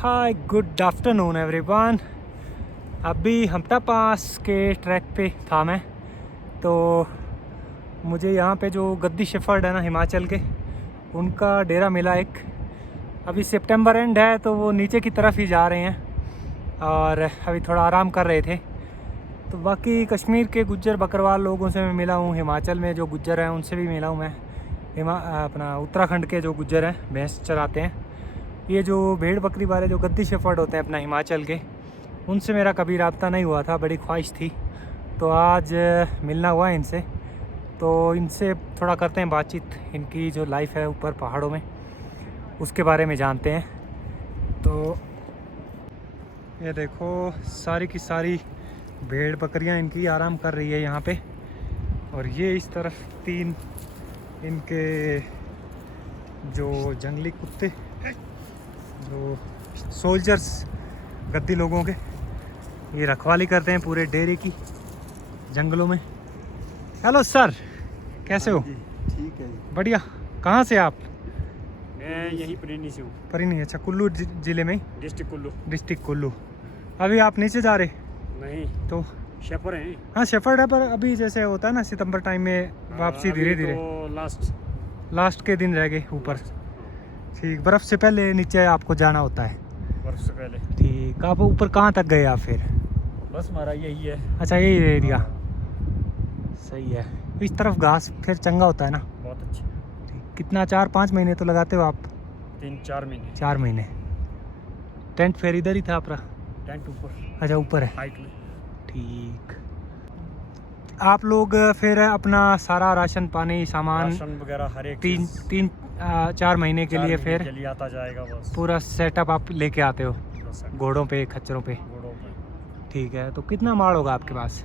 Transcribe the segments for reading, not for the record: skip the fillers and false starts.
Hi good afternoon everyone. अभी हमटा पास के track पे था मैं, तो मुझे यहाँ पे जो गद्दी शेफर्ड है ना हिमाचल के, उनका डेरा मिला एक। अभी सितंबर एंड है तो वो नीचे की तरफ ही जा रहे हैं और अभी थोड़ा आराम कर रहे थे। तो बाकी कश्मीर के गुज्जर बकरवाल लोगों से मैं मिला हूँ, हिमाचल में जो गुज्जर हैं उनसे भी मिला हूँ मैं। अपना उत्तराखंड के जो गुज्जर हैं भैंस चराते हैं, ये जो भेड़ बकरी वाले जो गद्दी शेफर्ड होते हैं अपना हिमाचल के, उनसे मेरा कभी रब्ता नहीं हुआ था, बड़ी ख्वाहिश थी। तो आज मिलना हुआ है इनसे, तो इनसे थोड़ा करते हैं बातचीत, इनकी जो लाइफ है ऊपर पहाड़ों में उसके बारे में जानते हैं। तो ये देखो सारी की सारी भेड़ बकरियां इनकी आराम कर रही है यहाँ पे, और ये इस तरफ 3 इनके जो जंगली कुत्ते, जो सोल्जर्स गद्दी लोगों के, ये रखवाली करते हैं पूरे डेरे की जंगलों में। हेलो सर, कैसे हो? ठीक है, बढ़िया। कहाँ से आप? मैं यहीं परिनी से हूँ। परिनी, अच्छा। कुल्लू ज़िले में? डिस्ट्रिक्ट कुल्लू। अभी आप नीचे जा रहे? नहीं तो शेफर हैं। हाँ शेफर्ड है, पर अभी जैसे होता है ना सितंबर टाइम में वापसी धीरे धीरे, तो लास्ट के दिन रह गए ऊपर। ठीक, बर्फ़ से पहले नीचे आपको जाना होता है? बर्फ से पहले। ठीक, आप ऊपर कहाँ तक गए आप फिर? बस हमारा यही है। अच्छा, यही एरिया सही है। इस तरफ घास फिर चंगा होता है ना? बहुत अच्छी। ठीक, कितना 4-5 महीने तो लगाते हो आप? 3-4 महीने। 4 महीने। टेंट फिर इधर ही था आपका? टेंट ऊपर। अच्छा, ऊपर है। हाइट में। ठीक। आप लोग फिर अपना सारा राशन पानी सामान राशन वगैरह हर एक 3-4 महीने के लिए फिर के लिए आता जाएगा, बस पूरा सेटअप आप लेके आते हो घोड़ों पे, खच्चरों पे? घोड़ों पे। ठीक है। तो कितना माल होगा आपके पास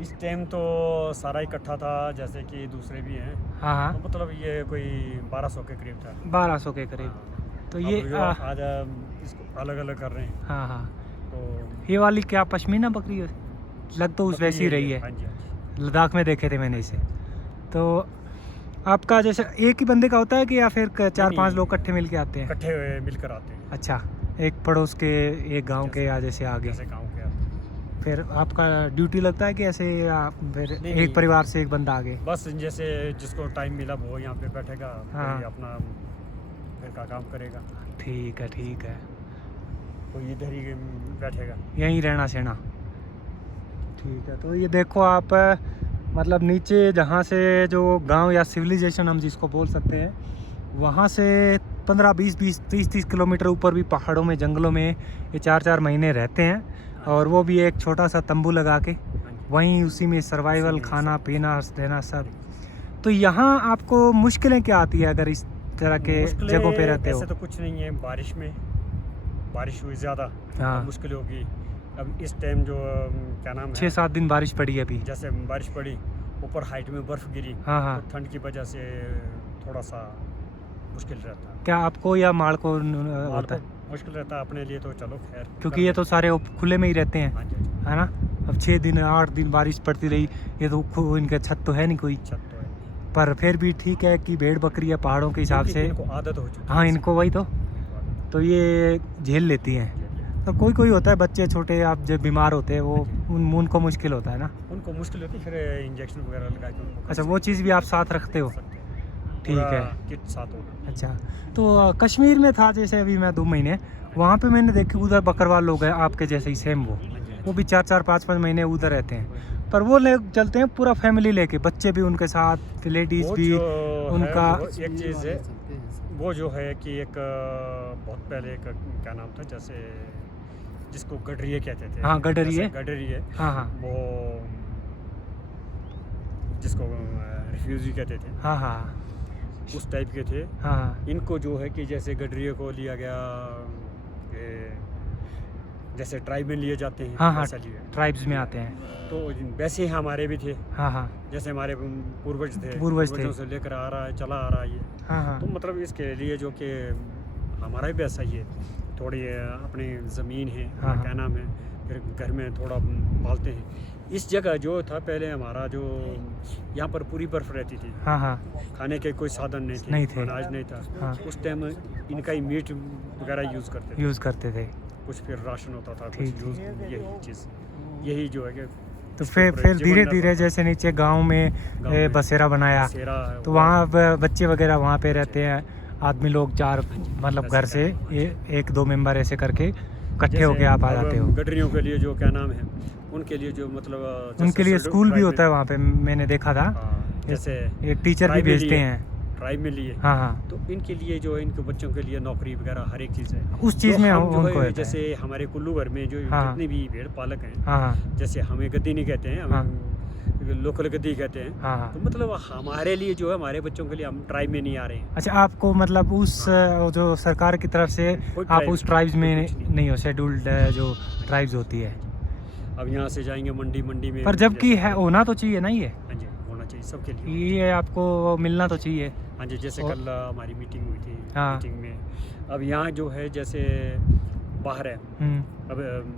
इस टाइम? तो सारा इकट्ठा था, जैसे कि दूसरे भी हैं। हाँ हाँ, तो मतलब ये कोई 1200 के करीब था। 1200 के करीब। तो अब ये जो आज इसको अलग अलग कर रहे हैं। हाँ हाँ, तो ये वाली क्या पश्मीना बकरी है? लग तो उस वैसी रही है। हाँ जी, हाँ जी। लद्दाख में देखे थे मैंने इसे। तो आपका जैसे एक ही बंदे का होता है कि या फिर 4-5 लोग इकट्ठे मिल के आते हैं? इकट्ठे हुए मिलकर आते हैं। अच्छा, एक पड़ोस के, एक गांव के, या जैसे आगे जैसे गांव के आते हैं। फिर आपका ड्यूटी लगता है कि ऐसे आप फिर नहीं, एक परिवार से एक बंदा आगे? बस जैसे जिसको टाइम मिला वो यहाँ पे बैठेगा, हाँ। कोई अपना घर का काम करेगा, ठीक है, ठीक है। कोई इधर ही बैठेगा। यहीं रहना सहना। ठीक है। तो ये देखो आप, मतलब नीचे जहाँ से जो गांव या सिविलाइजेशन हम जिसको बोल सकते हैं, वहाँ से 15-20 30 किलोमीटर ऊपर भी पहाड़ों में, जंगलों में ये 4-4 महीने रहते हैं, और वो भी एक छोटा सा तंबू लगा के वहीं उसी में सर्वाइवल, खाना पीना रहना सब। तो यहाँ आपको मुश्किलें क्या आती है अगर इस तरह के जगहों पे रहते हो? ऐसे तो कुछ नहीं है। बारिश हुई ज़्यादा, हाँ। तो मुश्किल होगी। अब इस टाइम जो क्या नाम है, 6-7 दिन बारिश पड़ी है अभी। जैसे बारिश पड़ी, ऊपर हाइट में बर्फ़ गिरी, हाँ हाँ। तो ठंड की वजह से थोड़ा सा मुश्किल रहता है। क्या आपको या माल को होता है? मुश्किल रहता है अपने लिए तो चलो खैर, क्योंकि ये तो सारे खुले में ही रहते हैं, हाँ जी, है ना? अब 6 दिन 8 दिन बारिश पड़ती रही, ये तो इनके छत तो है नहीं कोई, छत तो है। पर फिर भी ठीक है कि भेड़ बकरी है पहाड़ों के हिसाब से। इनको आदत हो चुकी है। हाँ, इनको वही तो ये झेल लेती हैं। तो कोई होता है बच्चे छोटे, आप जब बीमार होते हैं वो उनको मुश्किल होता है ना? उनको मुश्किल होती है, फिर इंजेक्शन वगैरह लगा के उनको। अच्छा, वो चीज़ भी आप साथ रखते हो? ठीक है। किट साथ होगा। अच्छा, तो कश्मीर में था जैसे अभी मैं 2 महीने, वहाँ पे मैंने देखे उधर बकरवाल लोग हैं आपके जैसे ही सेम, वो भी 4-4 5-5 महीने उधर रहते हैं, पर वो लोग चलते हैं पूरा फैमिली लेके, बच्चे भी उनके साथ, लेडीज़ भी उनका। एक चीज़ है वो जो है कि एक बहुत पहले एक क्या नाम था, जैसे जिसको गडरिये कहते थे। हाँ, गडरिये। हाँ हाँ, वो जिसको रिफ्यूजी कहते थे। हाँ हाँ, उस टाइप के थे। हाँ। इनको जो है कि जैसे गडरिये को लिया गया, जैसे ट्राइब में लिए जाते हैं। हाँ हाँ, ट्राइब्स में आते हैं, तो वैसे ही हमारे भी थे। हाँ हाँ, जैसे हमारे पूर्वज थे, पूर्वज थे। पूर्वजों से लेकर आ रहा है, चला आ रहा है ये। हाँ हाँ, तो मतलब इसके लिए जो कि हमारा भी ऐसा ही है, थोड़ी अपनी ज़मीन है, हाँ, क्या नाम है, फिर घर में थोड़ा पालते हैं, इस जगह जो था पहले हमारा जो यहाँ पर पूरी बर्फ रहती थी, हाँ हाँ खाने के कोई साधन नहीं थे। अनाज नहीं था। हाँ। उस टाइम इनका ही मीट वगैरह यूज़ करते थे। कुछ फिर राशन होता था, कुछ ठीक। यूज़, यही चीज़, यही जो है कि तो इसके ऊपर फिर जीवन धीरे निर्वाह धीरे था। जैसे नीचे गांव में गाँव में बसेरा बनाया, बसेरा तो हुआ। वहाँ बच्चे वगैरह वहाँ पे रहते हैं, आदमी लोग 4 मतलब घर से ये 1-2 मेंबर ऐसे करके इकट्ठे जैसे होके आप आ अब जाते हो। गडरियों के लिए जो क्या नाम है, उनके लिए जो मतलब उनके लिए स्कूल भी होता है वहाँ पे, मैंने देखा था। जैसे ये टीचर भी भेजते हैं। ट्राइब में लिए, हाँ हाँ, तो इनके लिए जो है, इनके बच्चों के लिए नौकरी वगैरह हर एक चीज़ है। उस चीज़ जो में हम जो उनको है, होता है। जैसे हमारे कुल्लू घर में जो हाँ। जितने भी भेड़ पालक हैं, हाँ हाँ जैसे हमें गद्दी नहीं कहते हैं, हाँ। हम लोकल गद्दी कहते हैं। हाँ हाँ। तो मतलब हमारे लिए जो है, हमारे बच्चों के लिए हम ट्राइब में नहीं आ रहे हैं। अच्छा, आपको मतलब उस जो सरकार की तरफ से कोई आप tribe उस ट्राइब्स में कुछ नहीं। नहीं हो, शेड्यूल्ड जो ट्राइब्स होती है। अब यहाँ से जाएंगे मंडी में, पर जबकि जैसे- है, होना तो चाहिए ना ये हाँ जी, होना चाहिए सबके लिए। ये आपको मिलना तो चाहिए। हाँ जी, जैसे और- कल हमारी मीटिंग हुई थी, हाँ। मीटिंग में अब यहाँ जो है, जैसे बाहर है, अब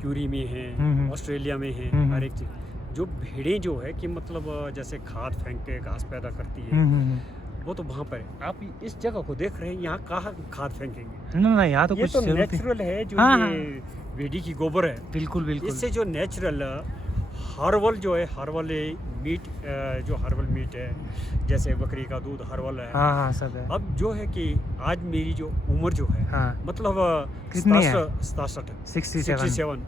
क्यूरी में है, ऑस्ट्रेलिया में है, हर एक चीज़ जो भेड़ें जो है कि मतलब जैसे खाद फेंक के घास पैदा करती है, वो तो वहाँ पर है। आप इस जगह को देख रहे हैं, यहाँ कहाँ खाद फेंकेंगे? ना यहाँ तो ये कुछ तो जरूरत नहीं। नेचुरल है, जो हाँ, ये भेड़ी की गोबर है, बिल्कुल बिल्कुल। इससे जो नेचुरल हर्बल जो है, हर्बल मीट, जो हर्बल मीट है, जैसे बकरी का दूध हर्बल है। हाँ हाँ सब है। अब जो है कि आज मेरी जो उम्र जो है, हाँ मतलब कितनी है? 67, 67।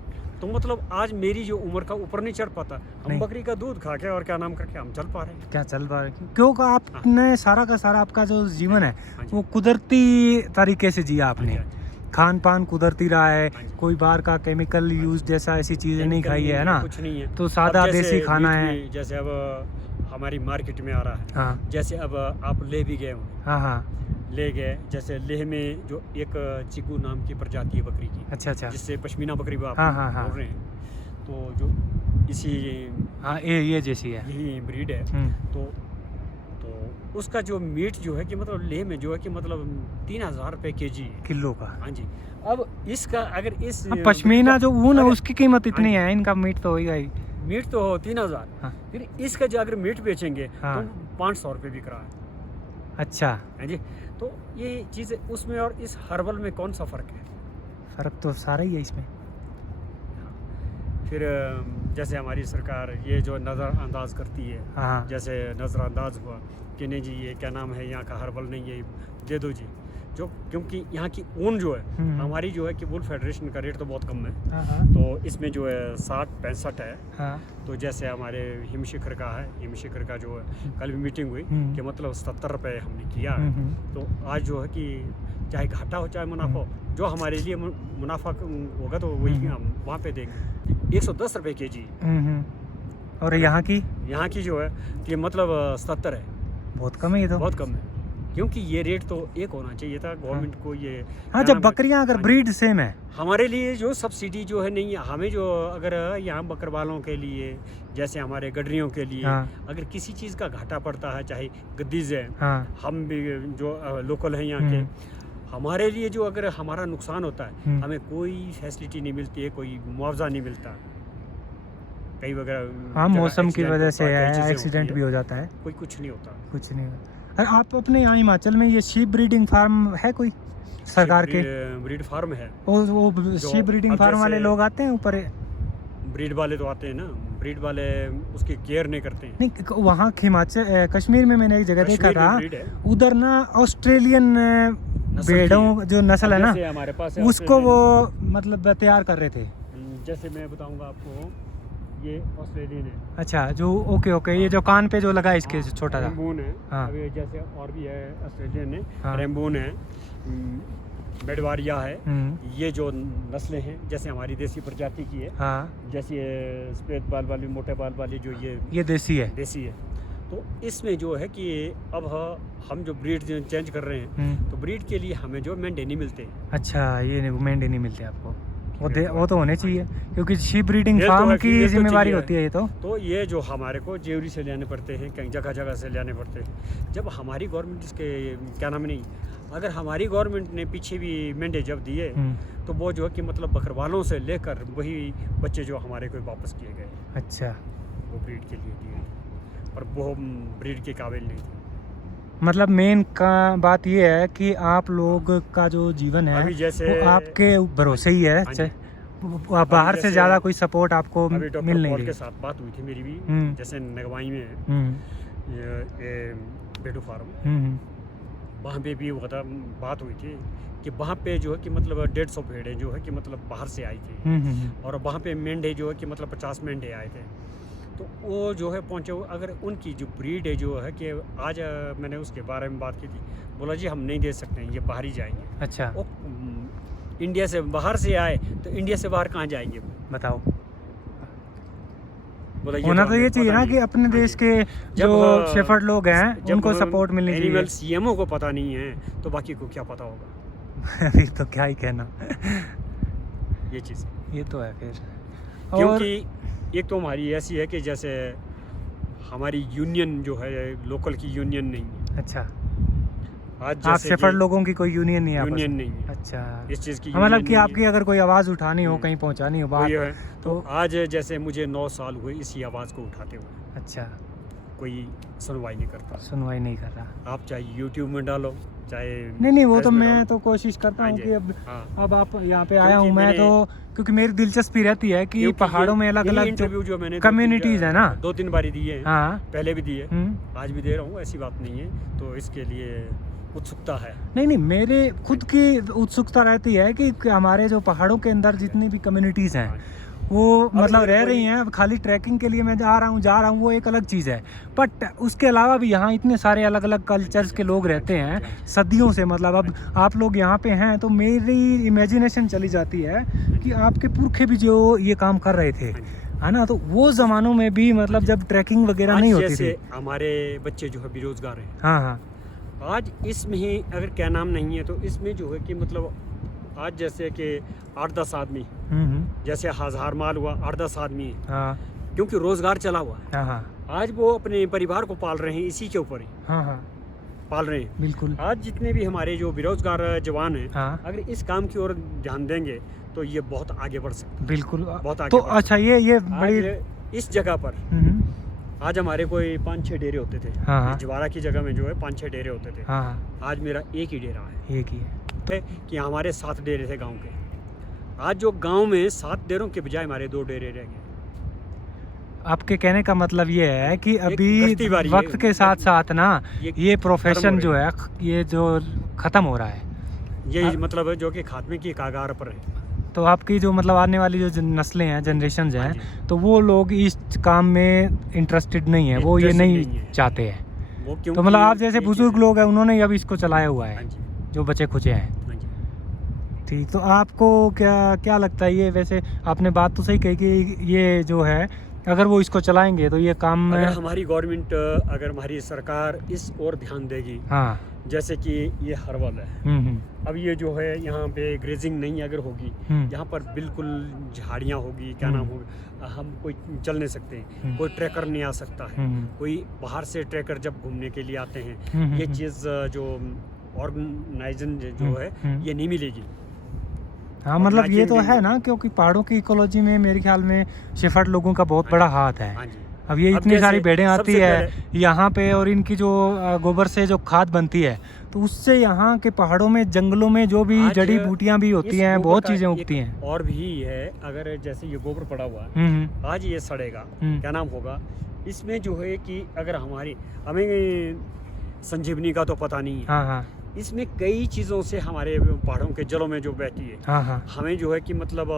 तो मतलब आज मेरी जो उम्र का ऊपर नहीं चढ़ पाता, हम नहीं। बकरी का दूध खा के और क्या नाम करके हम चल पा रहे हैं। क्या चल रहा है? क्योंकि आपने सारा का सारा आपका जो जीवन है हाँ जी। वो कुदरती तरीके से जिया हाँ जी, आपने। हाँ जी। खान पान कुदरती रहा है, हाँ जी। कोई बाहर का केमिकल यूज जैसा ऐसी चीजें नहीं खाई है ना, कुछ नहीं है। तो सादा अब जैसे देसी खाना मीट है। में, जैसे अब हमारी मार्केट में आ रहा है, हाँ जैसे अब आप ले भी गए होंगे, हाँ हाँ। ले गए, जैसे लेह में जो एक चिकू नाम की प्रजाति है बकरी की, अच्छा अच्छा। जिससे पश्मीना बकरी भी आप हाँ, हाँ, हाँ। बोल रहे हैं, तो जो इसी हाँ ये जैसी है। यही ब्रीड है, तो उसका जो मीट जो है कि मतलब लेह में जो है कि मतलब 3000 रुपये केजी है। किलो का। हाँ जी। अब इसका अगर इस हाँ, पश्मीना जो ऊन है अगर- उसकी कीमत इतनी हाँ है, इनका मीट तो होगा ही। मीट तो 3000, हाँ। फिर इसका जो अगर मीट बेचेंगे हाँ। तो 500 रुपये बिक रहा है। अच्छा, हाँ जी। तो ये चीज़ उसमें और इस हर्बल में कौन सा फ़र्क है? फर्क तो सारा ही है इसमें। फिर जैसे हमारी सरकार ये जो नज़रअंदाज करती है, हाँ जैसे नज़रअंदाज हुआ कि नहीं जी ये क्या नाम है, यहाँ का हर्बल नहीं है, दे दो जी, जो क्योंकि यहाँ की ऊन जो है, हमारी जो है कि वुल फेडरेशन का रेट तो बहुत कम है, हाँ तो इसमें जो है 60-65 है। हाँ। तो जैसे हमारे हिमशिखर का है, हिमशिखर का जो है कल भी मीटिंग हुई कि मतलब 70 रुपये हमने किया है। तो आज जो है कि चाहे घाटा हो चाहे मुनाफा हो, जो हमारे लिए मुनाफा होगा तो वही हम वहाँ पे देंगे। 110 रुपये केजी। और यहाँ की यहाँ की जो है कि मतलब 70 है। बहुत कम है ये तो। बहुत कम है, क्योंकि ये रेट तो एक होना चाहिए था गवर्नमेंट को। ये हाँ, जब बकरियाँ अगर ब्रीड सेम है, हमारे लिए जो सब्सिडी जो है नहीं है, हमें जो अगर यहाँ बकरवालों के लिए, जैसे हमारे गडरियों के लिए, हाँ। अगर किसी चीज़ का घाटा पड़ता है, चाहे गद्दीज है, हाँ हम भी जो लोकल हैं यहाँ के, हमारे लिए जो अगर हमारा नुकसान होता है, हमें कोई फैसिलिटी नहीं मिलती है, कोई मुआवजा नहीं मिलता कई वगैरह। हाँ, मौसम की वजह से चीज़ें एक्सीडेंट होती भी है, हो जाता है। कोई कुछ नहीं होता। कुछ नहीं। अरे आप अपने यहाँ हिमाचल में ये शीप ब्रीडिंग फार्म है कोई सरकार के? ब्रीड फार्म है, वो शीप ब्रीडिंग अब फार्म वाले जैसे- लोग आते हैं ऊपर? ब्रीड वाले तो आते हैं ना, ब्रीड वाले उसकी केयर नहीं करते हैं। नहीं, वहाँ हिमाचल कश्मीर में मैंने एक जगह देखा कश्मीर में था, ब्रीड है, उधर ना ऑस्ट्रेलियन नस्ल की भेड़ों है। जो नस्ल है ना, जैसे हमारे पास है उसको वो ऑस्ट्रेलियन मतलब तैयार कर रहे थे। जैसे मैं बताऊंगा आपको, ये ऑस्ट्रेलियन है। अच्छा, जो ओके ये जो कान पे जो लगा है इसके छोटा सा। रेम्बून है। हाँ। अब ये जैसे और भी है, ऑस्ट्रेलियन है, हाँ। रेम्बून है, बेडवारिया है। हम्म, ये जो नस्लें हैं, जैसे हमारी देसी प्रजाति की है, हाँ जैसे सफ़ेद बाल वाली, मोटे बाल वाली, जो ये देसी है। देसी है। तो इसमें जो है कि अब हम जो ब्रीड चेंज कर रहे हैं, तो ब्रीड के लिए हमें जो मेंढे नहीं मिलते। अच्छा, ये मेंढे नहीं मिलते आपको? वो तो होने चाहिए, क्योंकि शीप ब्रीडिंग मेल तो फार्म है, की फीमेल तो जिम्मेवारी चाहिए। होती है ये तो ये जो हमारे को जेवरी से लेने पड़ते हैं, कहीं जगह जगह से लेने पड़ते हैं। जब हमारी गवर्नमेंट इसके क्या नाम नहीं, अगर हमारी गवर्नमेंट ने पीछे भी मेंढे जब दिए तो वो जो है कि मतलब बकरवालों से लेकर वही बच्चे जो हमारे को वापस किए गए, अच्छा, वो ब्रीड के लिए दिए, और वो ब्रीड के काबिल नहीं थे। मतलब मेन का बात ये है कि आप लोग का जो जीवन है अभी जैसे वो आपके भरोसे ही है, हाँ जी। बाहर से जैसे ज़्यादा कोई सपोर्ट आपको अभी मिल डॉक्टर नहीं पॉल रही। के साथ बात हुई थी मेरी भी, जैसे नगवाई में है ये बेडू फार्म, वहाँ पे भी वो बात हुई थी कि वहाँ पे जो है कि मतलब 150 भेड़ें जो है कि मतलब बाहर से आई थी, और वहाँ पे मेंढे जो है कि मतलब 50 मेंढे आए थे। तो वो जो है पहुँचे, अगर उनकी जो ब्रीड है जो है कि आज मैंने उसके बारे में बात की थी, बोला जी हम नहीं दे सकते हैं, ये बाहर ही जाएंगे। अच्छा, वो इंडिया से बाहर से आए तो इंडिया से बाहर कहाँ जाएंगे बताओ। बोला होना तो ये चाहिए ना कि अपने देश के जो शेफर्ड लोग हैं उनको सपोर्ट मिलनी चाहिए। एनिमल सीएमओ को पता नहीं है तो बाकी को क्या पता होगा। अभी तो क्या ही कहना, ये चीज़ ये तो है फिर। क्योंकि एक तो हमारी ऐसी है कि जैसे हमारी यूनियन जो है लोकल की यूनियन नहीं है। अच्छा, आज आप जैसे शेफर्ड लोगों की कोई यूनियन नहीं है आपस यूनियन में? नहीं है अच्छा, इस चीज़ की मतलब यूनियन कि नहीं आपकी है। अगर कोई आवाज़ उठानी हो, कहीं पहुंचानी हो बात, वही है। तो तो आज जैसे मुझे 9 साल हुए इसी आवाज़ को उठाते हुए, अच्छा, कोई सुनवाई नहीं करता। सुनवाई नहीं कर रहा। आप चाहे यूट्यूब में डालो, चाहे नहीं वो प्रेस तो में मैं डालो। तो कोशिश करता हाँ हूँ जी, कि हाँ। अब आप यहाँ पे आया हूँ मैं मैंने- तो, क्योंकि मेरी दिलचस्पी रहती है कि क्योंकि पहाड़ों में अलग यही अलग इंटरव्यू जो मैंने कम्युनिटीज़ है ना। 2-3 बारी दिए हैं, हाँ, पहले भी दिए, हम्म। आज भी दे रहा हूँ, ऐसी बात नहीं है। तो इसके लिए उत्सुकता है। नहीं मेरे खुद की उत्सुकता रहती है कि हमारे जो पहाड़ों के अंदर जितनी भी कम्युनिटीज़ हैं वो मतलब रह रही हैं। अब खाली ट्रैकिंग के लिए मैं जा रहा हूँ वो एक अलग चीज़ है, बट उसके अलावा भी यहाँ इतने सारे अलग अलग कल्चर्स के लोग रहते हैं सदियों से। मतलब अब आप लोग यहाँ पे हैं तो मेरी इमेजिनेशन चली जाती है कि आपके पुरखे भी जो ये काम कर रहे थे, है ना, तो वो ज़मानों में भी मतलब जब ट्रैकिंग वगैरह नहीं होती थी। हमारे बच्चे जो है बेरोजगार हैं। हाँ, आज इसमें ही अगर क्या नाम नहीं है तो इसमें जो है कि मतलब आज जैसे कि 8-10 आदमी, जैसे 1000 माल हुआ 8-10 आदमी, हाँ, क्योंकि रोजगार चला हुआ है। हाँ, आज वो अपने परिवार को पाल रहे हैं, इसी के ऊपर ही हाँ, पाल रहे हैं। बिल्कुल। आज जितने भी हमारे जो बेरोजगार जवान हैं, हाँ, अगर इस काम की ओर ध्यान देंगे तो ये बहुत आगे बढ़ सकता है। बिल्कुल। बहुत आगे तो बढ़ अच्छा, ये बड़ी आज इस जगह पर आज हमारे कोई 5-6 डेरे होते थे। हाँ, जवारा की जगह में जो है 5-6 डेरे होते थे। हाँ, आज मेरा एक ही डेरा है। एक ही है। कि हमारे 7 डेरे थे गांव के। आज जो गांव में 7 डेरों के बजाय हमारे 2 डेरे रह गए। आपके कहने का मतलब ये है कि अभी गश्ती बारी वक्त है। के साथ साथ ना ये प्रोफेशन हो जो है ये जो ख़त्म हो रहा है, ये मतलब है जो कि खात्मे की कागार पर है। तो आपकी जो मतलब आने वाली जो नस्लें हैं, जनरेशन हाँ हैं, जी। तो वो लोग इस काम में इंटरेस्टेड नहीं है, वो ये Interested नहीं नहीं है। चाहते हैं। वो तो मतलब आप जैसे ये बुजुर्ग चीज़ लोग हैं उन्होंने ही अब इसको चलाया हुआ है। है, हाँ जी, जो बचे खुचे हैं। हाँ जी। ठीक, तो आपको क्या लगता है, ये वैसे आपने बात तो सही कही कि ये जो है अगर वो इसको चलाएंगे तो ये काम अगर हमारी गवर्नमेंट, अगर हमारी सरकार इस ओर ध्यान देगी, हाँ, जैसे कि ये हर्बल है, अब ये जो है यहाँ पे ग्रेजिंग नहीं अगर होगी, यहाँ पर बिल्कुल झाड़ियाँ होगी, क्या नाम होगा, हम कोई चल नहीं सकते, कोई ट्रैकर नहीं आ सकता है, कोई बाहर से ट्रैकर जब घूमने के लिए आते हैं, ये चीज़ जो ऑर्गेनाइजेशन जो है ये नहीं मिलेगी। हाँ, मतलब ये तो है ना, क्योंकि पहाड़ों की इकोलॉजी में मेरे ख्याल में शेफर्ड लोगों का बहुत बड़ा हाथ है। हाँ जी। अब ये अब इतनी जैसे सारी भेड़ें आती सबसे है यहाँ पे, और इनकी जो गोबर से जो खाद बनती है, तो उससे यहाँ के पहाड़ों में, जंगलों में जो भी आज जड़ी बूटियाँ भी होती इस हैं, गोबर बहुत का चीज़ें एक उगती हैं। और भी है, अगर जैसे ये गोबर पड़ा हुआ है, आज ये सड़ेगा, क्या नाम होगा, इसमें जो है कि अगर हमें संजीवनी का तो पता नहीं है। हाँ, इसमें कई चीज़ों से हमारे पहाड़ों के जलों में जो बहती है, हाँ, हमें जो है कि मतलब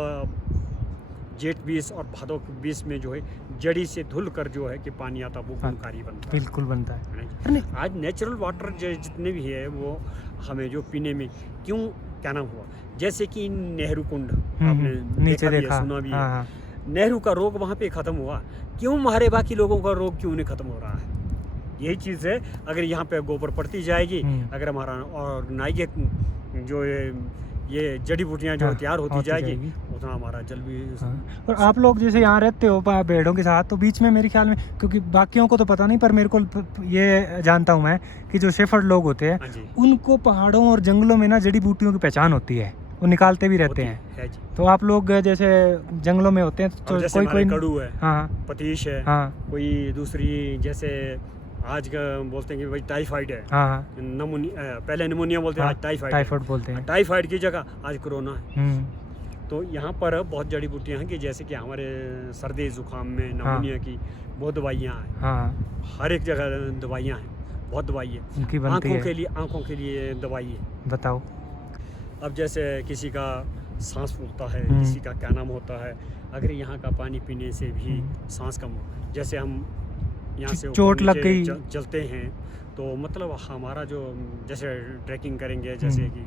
जेठ 20 और भादों 20 में जो है जड़ी से धुल कर जो है कि पानी आता, वो गुणकारी बनता है। बिल्कुल बनता है। है। आज नेचुरल वाटर जितने भी है वो हमें जो पीने में क्यों, क्या नाम हुआ, जैसे कि नेहरू कुंड आपने नीचे देखा, सुना भी है। हाँ, नेहरू का रोग वहाँ पे ख़त्म हुआ, क्यों हमारे बाकी लोगों का रोग क्यों नहीं ख़त्म हो रहा है? यही चीज़ है। अगर यहाँ पे गोबर पड़ती जाएगी, अगर हमारा और नाइके जो ये जड़ी बूटियाँ जो तैयार होती जाएगी, उतना हमारा जल भी। हाँ। और आप लोग जैसे यहाँ रहते हो भेड़ों के साथ, तो बीच में मेरे ख्याल में, क्योंकि बाकियों को तो पता नहीं, पर मेरे को ये जानता हूँ मैं कि जो शेफर्ड लोग होते हैं हाँ जी, उनको पहाड़ों और जंगलों में ना जड़ी बूटियों की पहचान होती है, वो निकालते भी रहते हैं। है जी। तो आप लोग जैसे जंगलों में होते हैं अब तो जैसे कोई हमारे कोई कड़ू है, हाँ पतीश है, हाँ कोई दूसरी जैसे आज का बोलते हैं कि भाई टाइफाइड है, हाँ हाँ पहले निमोनिया बोलते हैं, हाँ, आज टाइफाइड है। टाइफाइड बोलते हैं। टाइफाइड की जगह आज कोरोना है। हम्म, तो यहाँ पर बहुत जड़ी बूटियाँ हैं कि जैसे कि हमारे सर्दी जुकाम में निमोनिया की बहुत दवाइयाँ हैं, हाँ हर एक जगह दवाइयाँ हैं, बहुत दवाई है। उनकी बनती है। आँखों के लिए दवाई है। बताओ। अब जैसे किसी का सांस फूलता है, किसी का क्या नाम होता है, अगर यहाँ का पानी पीने से भी सांस कम हो, जैसे हम यहाँ से चोट लग गई, चलते हैं तो मतलब हमारा जो जैसे ट्रैकिंग करेंगे, जैसे कि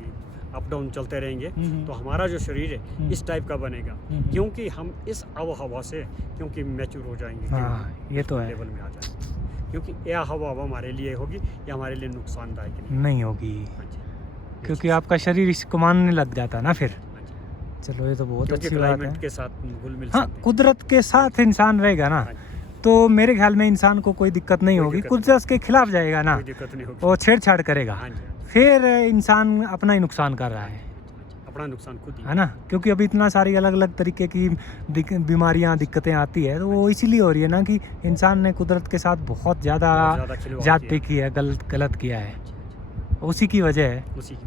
अप डाउन चलते रहेंगे, तो हमारा जो शरीर है इस टाइप का बनेगा, क्योंकि हम इस आबोहवा से क्योंकि मैच्योर हो जाएंगे, हाँ ये तो है, लेवल में आ जाएंगे, क्योंकि यह हवा हमारे लिए होगी या हमारे लिए नुकसानदायक नहीं होगी, हाँ जी, क्योंकि आपका शरीर इसको मानने लग जाता ना फिर। हाँ जी। चलो ये तो बहुत क्योंकि अच्छी बात है। क्लाइमेट के साथ घुल मिल हाँ, सकते हैं। कुदरत के साथ इंसान रहेगा ना, हाँ जी, तो मेरे ख्याल में इंसान को कोई दिक्कत नहीं कोई होगी। दिक्कत कुदरत के खिलाफ जाएगा ना, कोई दिक्कत नहीं होगी। वो छेड़छाड़ करेगा, हाँ जी, फिर इंसान अपना ही नुकसान कर रहा है अपना नुकसान खुद ही है ना। क्योंकि अभी इतना सारी अलग अलग तरीके की बीमारियां दिक्कतें आती है, तो वो इसीलिए हो रही है ना कि इंसान ने कुदरत के साथ बहुत ज़्यादा खिलवाड़ ज्यादती की है, गलत किया है, उसी की वजह है। उसी की।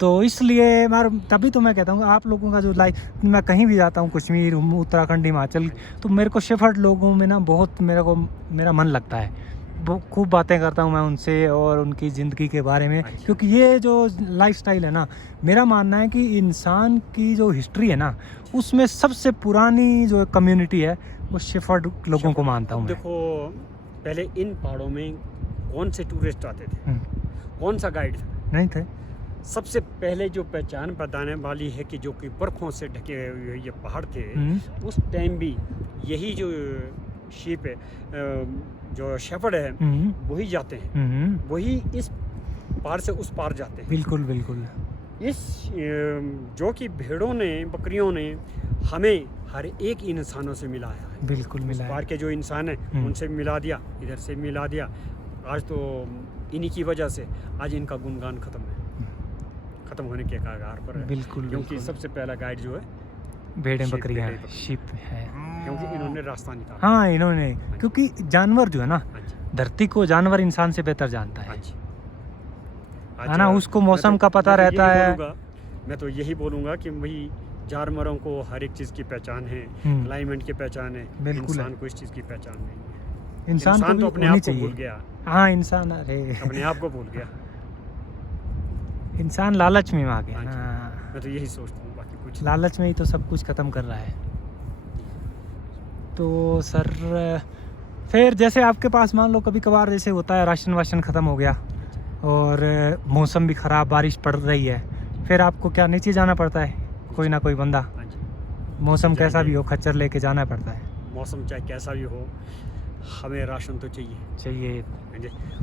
तो इसलिए तभी तो मैं कहता हूँ आप लोगों का जो लाइफ, मैं कहीं भी जाता हूँ, कश्मीर, उत्तराखंड, हिमाचल, तो मेरे को शेफर्ड लोगों में ना बहुत मेरा मन लगता है। खूब बातें करता हूँ मैं उनसे और उनकी ज़िंदगी के बारे में, क्योंकि ये जो लाइफस्टाइल है ना, मेरा मानना है कि इंसान की जो हिस्ट्री है ना, उसमें सबसे पुरानी जो कम्युनिटी है वो शेफर्ड लोगों को मानता हूँ मैं। देखो, पहले इन पहाड़ों में कौन से टूरिस्ट आते थे, कौन सा गाइड था? नहीं थे। सबसे पहले जो पहचान बताने वाली है कि जो कि बर्फों से ढके हुए ये पहाड़ थे, उस टाइम भी यही जो शीप है, जो शेफर्ड है, वही जाते हैं, वही इस पार से उस पार जाते हैं। बिल्कुल बिल्कुल। इस जो कि भेड़ों ने, बकरियों ने हमें हर एक इंसानों से मिलाया है। बिल्कुल मिला है। पार के जो इंसान है उनसे मिला दिया, इधर से मिला दिया। आज तो इन्हीं की वजह से आज इनका गुणगान खत्म होने के कगार पर है। बिल्कुल, क्योंकि सबसे पहला गाइड जो है भेड़ें बकरियां, शीप है, क्योंकि इन्होंने रास्ता निकाला। हाँ इन्होंने, क्योंकि जानवर जो है ना, धरती को जानवर इंसान से बेहतर जानता है ना, उसको मौसम का पता रहता है। मैं तो यही बोलूँगा कि भाई जानवरों को हर एक चीज़ की पहचान है, क्लाइमेट की पहचान है, इंसान को इस चीज़ की पहचान नहीं है। इंसान तो अपने आप को भूल गया। हाँ इंसान, अरे अपने आप को भूल गया, इंसान लालच में आ गया। मैं तो यही सोचता हूँ, बाकी कुछ लालच में ही तो सब कुछ खत्म कर रहा है। तो सर फिर जैसे आपके पास मान लो कभी कभार जैसे होता है, राशन वाशन ख़त्म हो गया और मौसम भी ख़राब, बारिश पड़ रही है, फिर आपको क्या नीचे जाना पड़ता है? कोई ना कोई बंदा, मौसम कैसा भी हो, खच्चर लेके जाना पड़ता है। मौसम चाहे कैसा भी हो, हमें राशन तो चाहिए।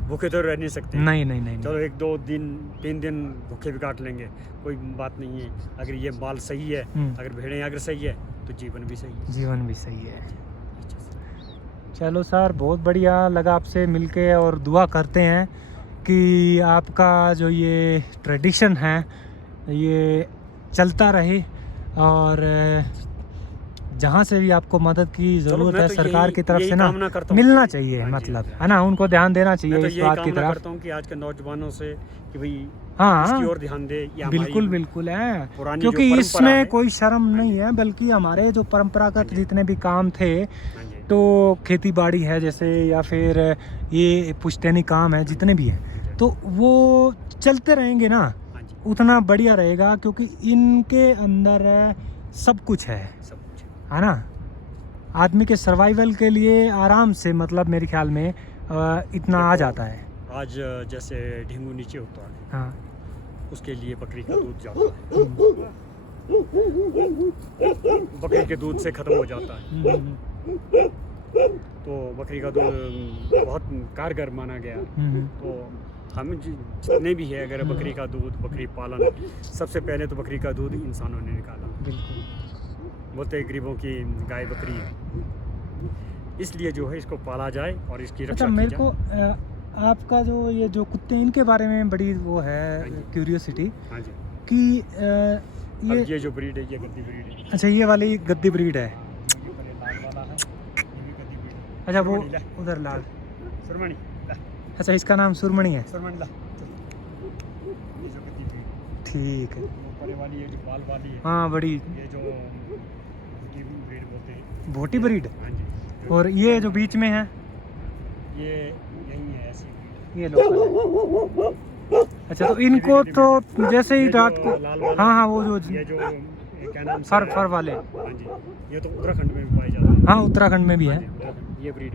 भूखे तो रह नहीं सकते। नहीं। चलो 1-2 दिन 3 दिन भूखे भी काट लेंगे, कोई बात नहीं है। अगर ये माल सही है, अगर भेड़ें अगर सही है, तो जीवन भी सही है। चलो सर, बहुत बढ़िया लगा आपसे मिलके, और दुआ करते हैं कि आपका जो ये ट्रेडिशन है ये चलता रहे, और जहाँ से भी आपको मदद की ज़रूरत है, सरकार की तरफ से ना मिलना चाहिए, मतलब है ना, उनको ध्यान देना चाहिए इस बात की तरफ। करता हूँ कि आज के नौजवानों से कि भाई हाँ, इसकी ओर ध्यान दे। बिल्कुल है, क्योंकि इसमें कोई शर्म नहीं है, बल्कि हमारे जो परंपरागत जितने भी काम थे, तो खेती बाड़ी है जैसे, या फिर ये पुश्तैनी काम है, जितने भी हैं, तो वो चलते रहेंगे ना, उतना बढ़िया रहेगा, क्योंकि इनके अंदर सब कुछ है ना। आदमी के सर्वाइवल के लिए आराम से, मतलब मेरे ख्याल में इतना आ जाता है। आज जैसे डेंगू नीचे होता है, हाँ, उसके लिए बकरी का दूध जाता है, बकरी के दूध से ख़त्म हो जाता है। तो बकरी का दूध बहुत कारगर माना गया। तो हम जितने भी है, अगर बकरी का दूध, बकरी पालन, सबसे पहले तो बकरी का दूध इंसानों ने निकाला। बोलते हैं गरीबों की गाय बकरी है, इसलिए जो है इसको पाला जाए और इसकी अच्छा रक्षा की मेरे जाए। को आपका जो ये जो कुत्ते इनके बारे में बड़ी वो है हाँ जी। क्यूरियोसिटी हाँ जी। कि अब ये जो ब्रीड है ये गद्दी ब्रीड है। अच्छा ये वाली गद्दी ब्रीड है। ये ऊपर ये लाल वाला है, ये भी गद्दी ब्रीड है। अच्छा वो सुरमणी ला, उधर लाल। सुरमणी ला, अच्छा इसका नाम सुरमणी है। सुरमणी ला, चल। ये जो गद्दी ब्रीड है। ठीक है। ऊपर ये वाली ये जो बाल वाली है, हाँ बड़ी ये जो भूटी ब्रीड बोलते हैं। भोटी ब्रीड। हाँ जी। और ये जो बीच में है ये यही है ऐसी breed। ये लोकल है। अच्छा तो इनको तो जैसे ही ये जो रात को लाल वाला, हाँ हाँ वो जो ये जो ये क्या नाम से फर है? फर वाले हाँ जी, ये तो उत्तराखंड में भी पाए जाते हैं। हाँ उत्तराखंड में भी हाँ है। जी, उत्तराखंड, ये ब्रीड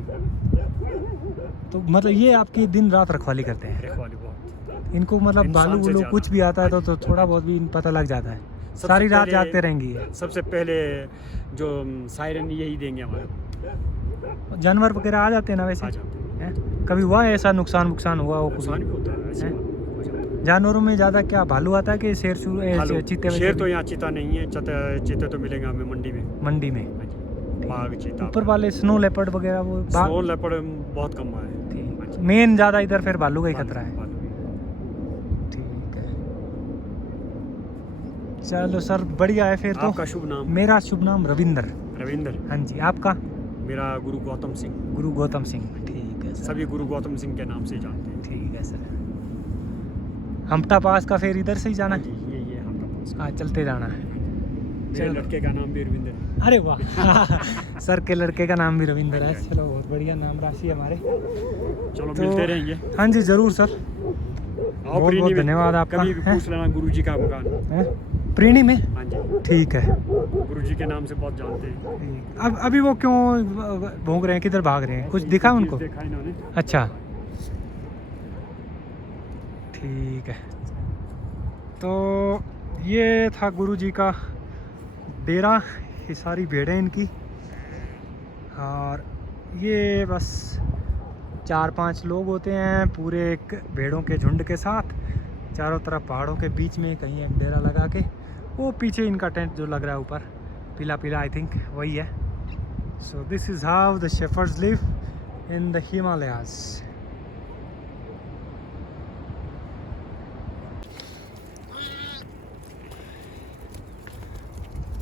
तो मतलब ये आपकी दिन रात रखवाली करते हैं रखवाली बहुत। इनको मतलब इंसान बालू से वुलू ज़्यादा। कुछ भी आता है तो थोड़ा बहुत भी पता लग जाता है। सारी रात पहले- जागते रहेंगी ये। सबसे पहले जो सायरन यही देंगे हमारे, जानवर वगैरह आ जाते हैं ना वैसे आ जाते हैं। हैं? कभी हुआ है ऐसा नुकसान हुआ हो कुछ? नुकसान भी होता है ऐसे हैं? हो जाता है। जानवरों में ज़्यादा क्या भालू आता है कि शेर भालू, चीते शेर तो यहाँ चीता नहीं है, चीते तो मिलेंगे हमें मंडी में। मंडी में? हाँ जी, बाघ चीता। ऊपर वाले स्नो लेपर्ड वगैरह वो स्नो लेपर्ड बहुत कम है। ठीक। मेन ज़्यादा इधर फिर भालू का ही खतरा है। भालू। ठीक है चलो सर बढ़िया है फिर तो। आपका शुभ नाम? मेरा शुभ नाम रविंदर। रविंदर। हाँ जी आपका? मेरा गुरु गौतम सिंह। गुरु गौतम सिंह। ठीक है सर। सभी गुरु गौतम सिंह के नाम से ही जानते हैं। ठीक है सर। हमटा पास का फिर इधर से ही जाना हाँ है? जी, ये हम लोग। हाँ चलते जाना है। मेरे चलो। लड़के का नाम भी रविंदर है। अरे वाह सर के लड़के का नाम भी रविंदर है। चलो बहुत बढ़िया नाम राशि है हमारे। चलो तो- मिलते रहेंगे। हाँ जी ज़रूर सर। आओ बहुत प्रीणी में, धन्यवाद आपका। कभी भी हैं? पूछ लेना गुरु जी का मकान। हैं? प्रीणी में? हाँ जी, ठीक है। गुरु जी के नाम से बहुत जानते हैं। अब अभी वो क्यों भौंक रहे हैं, किधर भाग रहे हैं? कुछ दिखा उनको? देखा इन्होंने। अच्छा ठीक है। तो ये था गुरु जी का डेरा, ये सारी भेड़ें इनकी, और ये बस 4-5 लोग होते हैं पूरे एक भेड़ों के झुंड के साथ, चारों तरफ पहाड़ों के बीच में कहीं एक डेरा लगा के। वो पीछे इनका टेंट जो लग रहा है ऊपर पीला पीला, आई थिंक वही है। So this is how the shepherd's live in the Himalayas.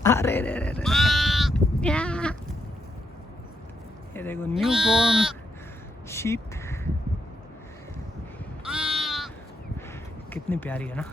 अरे रे रे रे ये देखो न्यू बॉर्न शीप, कितनी प्यारी है ना।